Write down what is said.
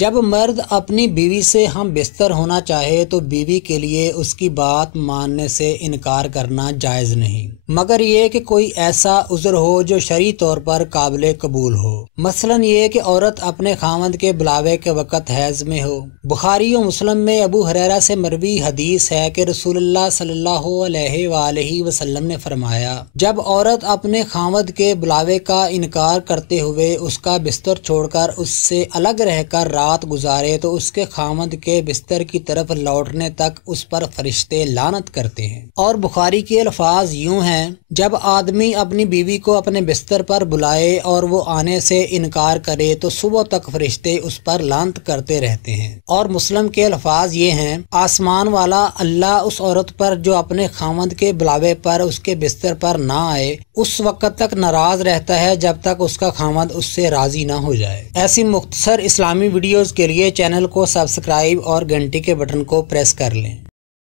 جب مرد اپنی بیوی سے ہم بستر ہونا چاہے تو بیوی کے لیے اس کی بات ماننے سے انکار کرنا جائز نہیں، مگر یہ کہ کوئی ایسا عذر ہو جو شرعی طور پر قابل قبول ہو۔ مثلاً یہ کہ عورت اپنے خاوند کے بلاوے کے وقت حیض میں ہو۔ بخاری و مسلم میں ابو ہریرہ سے مروی حدیث ہے کہ رسول اللہ صلی اللہ علیہ وآلہ وسلم نے فرمایا، جب عورت اپنے خاوند کے بلاوے کا انکار کرتے ہوئے اس کا بستر چھوڑ کر اس سے الگ رہ کر رات گزارے تو اس کے خاوند کے بستر کی طرف لوٹنے تک اس پر فرشتے لعنت کرتے ہیں۔ اور بخاری کے الفاظ یوں ہیں، جب آدمی اپنی بیوی کو اپنے بستر پر بلائے اور وہ آنے سے انکار کرے تو صبح تک فرشتے اس پر لعنت کرتے رہتے ہیں۔ اور مسلم کے الفاظ یہ ہیں، آسمان والا اللہ اس عورت پر جو اپنے خاوند کے بلاوے پر اس کے بستر پر نہ آئے اس وقت تک ناراض رہتا ہے جب تک اس کا خاوند اس سے راضی نہ ہو جائے۔ ایسی مختصر اسلامی ویڈیوز کے لیے چینل کو سبسکرائب اور گھنٹی کے بٹن کو پریس کر لیں۔